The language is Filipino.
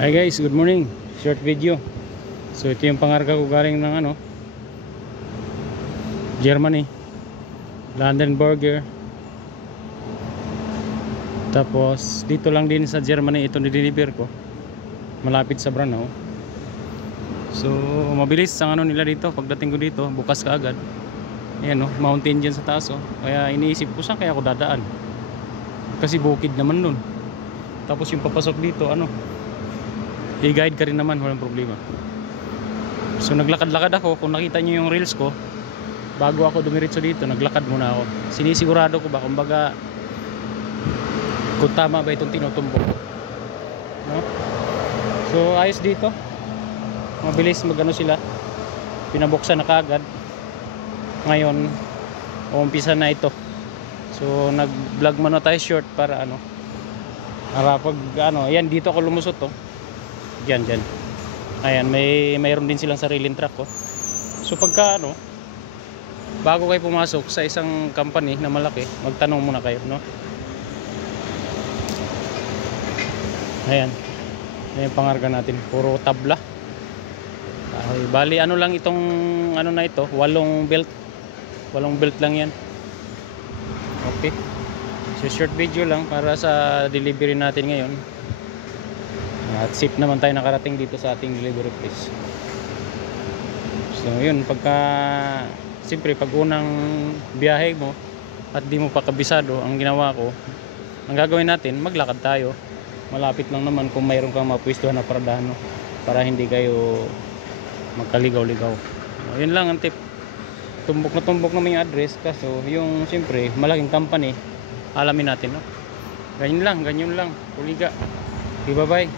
Hi guys, good morning. Short video. So ito yung pangarga ko galing ng Germany, Landenberger. Tapos dito lang din sa Germany ito ni-deliver ko, malapit sa Branau. So mabilis ang nila dito. Pagdating ko dito, bukas kaagad. Ayan mountain dyan sa taas Kaya iniisip ko saan kaya ako dadaan, kasi bukid naman nun. Tapos yung papasok dito i-guide ka rin naman, walang problema. So naglakad-lakad ako. Kung nakita nyo yung reels ko, bago ako dumiretso dito, naglakad muna ako. Sinisigurado ko ba kumbaga kung tama ba itong tinutumbok ko, no? So ayos dito, mabilis sila, pinabuksan na kaagad. Ngayon umpisa na ito. So nag vlog muna tayo short para para pag yan dito ako lumusot Diyan. Ayan, mayroon din silang sariling truck So pagka bago kayo pumasok sa isang company na malaki, magtanong muna kayo, no? Ayan. Ayan yung pangarga natin, puro tabla. Bali lang itong na ito, 8 belt. 8 belt lang yan. Okay. So short video lang para sa delivery natin ngayon. At safe naman tayo nakarating dito sa ating delivery place. So yun, siyempre pag unang biyahe mo at di mo pa kabisado, ang ginawa ko, ang gagawin natin, maglakad tayo. Malapit lang naman kung mayroon kang mapwestuhan na paradahan para hindi kayo magkaligaw-ligaw. Yun lang ang tip. Tumbok naman yung address, kaso yung siyempre malaking company, alamin natin, ganyan lang, puliga. Okay, bye bye.